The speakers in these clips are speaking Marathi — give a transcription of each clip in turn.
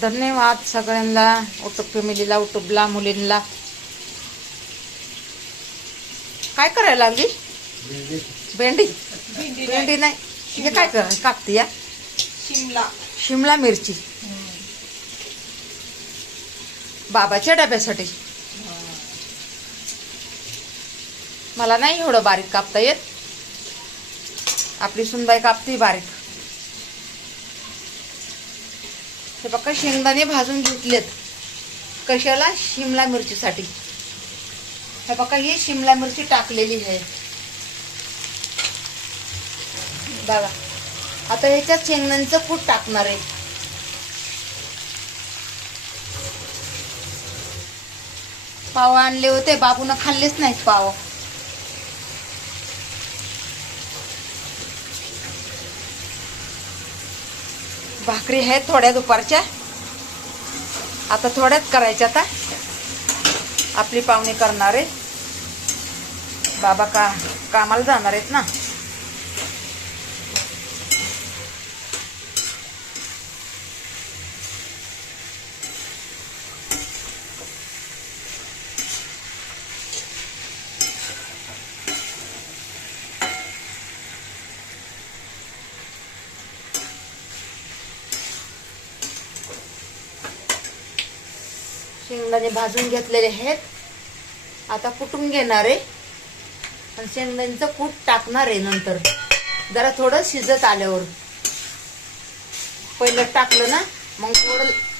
धन्यवाद सगळ्यांना, युट्यूब फॅमिलीला, युट्यूबला, मुलींना. काय करायला लागली? भेंडी. भेंडी नाही, हे काय कापते या? शिमला मिरची बाबाच्या डब्यासाठी. मला नाही एवढं बारीक कापता येत, आपली सुनबाई कापते बारीक. हे बघा शेंगदाणे भाजून घेतलेत. कशाला? शिमला मिरचीसाठी. हे बघा ही शिमला मिरची टाकलेली आहे बघा. आता ह्याच्यात शेंगदाण्याचं कूट टाकणार आहे. पाव आणले होते, बाबून खाल्लेच नाहीत पाव. भाकरी आहेत थोड्या दुपारच्या, आता थोड्याच करायच्या. आता आपली पाहुणे करणार आहेत, बाबा कामाला जाणार आहेत ना. शेंगदाणे भाजून घेतलेले आहेत, आता कुटून घेणार आहे आणि शेंगदाण्याचं कूट टाकणार आहे नंतर, जरा थोडं शिजत आल्यावर. पहिलं टाकलं ना मग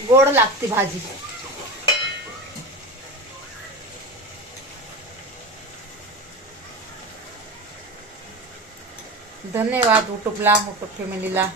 गोड लागते भाजी. धन्यवाद युट्यूबला, युट्यूब फॅमिलीला.